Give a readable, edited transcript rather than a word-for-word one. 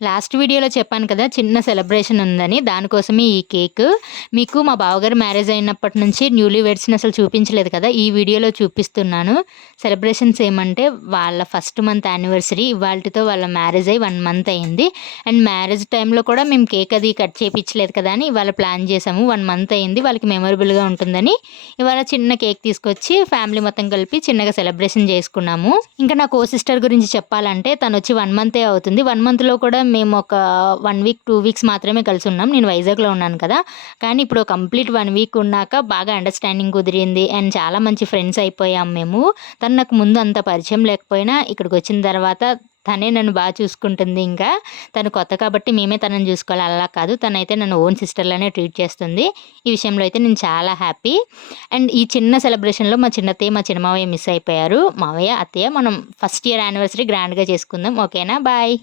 Last వీడియోలో చెప్పాను కదా! చిన్న సెలబ్రేషన్ ఉందని. దానికోసమే ఈ కేకు. మీకు మా బావగారు మ్యారేజ్ అయినప్పటి నుంచి న్యూలీ వెడ్స్‌ని అసలు చూపించలేదు కదా! ఈ వీడియోలో చూపిస్తున్నాను. సెలబ్రేషన్స్ ఏమంటే వాళ్ళ ఫస్ట్ మంత్ యానివర్సరీ ఇవాల్టితో వాళ్ళ మ్యారేజ్ అయ్యి 1 మంత్ అయింది. అండ్ మ్యారేజ్ టైమ్‌లో కూడా మేము కేక్ అది కట్ చేపిచ్చలేదు కదా! అని ఇవాళ ప్లాన్ చేసాము. 1 మంత్ అయింది. వాళ్ళకి మెమరబుల్‌గా ఉంటుందని ఇవాళ చిన్న కేక్ తీసుకొచ్చి ఫ్యామిలీ మొత్తం కలిపి చిన్నగా సెలబ్రేషన్ చేసుకున్నాము. ఇంకా నా కో సిస్టర్ గురించి చెప్పాలంటే తనొచ్చి 1 మంతే అవుతుంది. 1 మంత్‌లో కూడా మేము ఒక 1 వీక్, 2 వీక్స్ మాత్రమే కలిసున్నాం. నేను వైజాగ్‌లో ఉన్నాను కదా! కానీ ఇప్పుడు కంప్లీట్ 1 వీక్ ఉన్నాక బాగా అండర్‌స్టాండింగ్ కుదిరింది. అండ్ చాలా మంచి ఫ్రెండ్స్ అయిపోయాం మేము. తను నాకు ముందు అంత పరిచయం లేకపోయినా ఇక్కడికొచ్చిన తర్వాత తనే నన్ను చూసుకుంటుంది ఇంకా. తను కొత్త కాబట్టి మేమే తనని చూసుకోవాలి అలా కాదు. తనైతే నన్ను ఓన్ సిస్టర్‌లానే ట్రీట్ చేస్తుంది. ఈ విషయంలో అయితే నేను చాలా హ్యాపీ. అండ్ ఈ చిన్న సెలబ్రేషన్‌లో మా చిన్నత్తయ్య, మా చిన్న మావయ్య మిస్ అయిపోయారు. మావయ్య, అత్తయ్య మనం ఫస్ట్ ఇయర్ యానివర్సరీ గ్రాండ్‌గా చేసుకుందాం. ఓకేనా? బాయ్.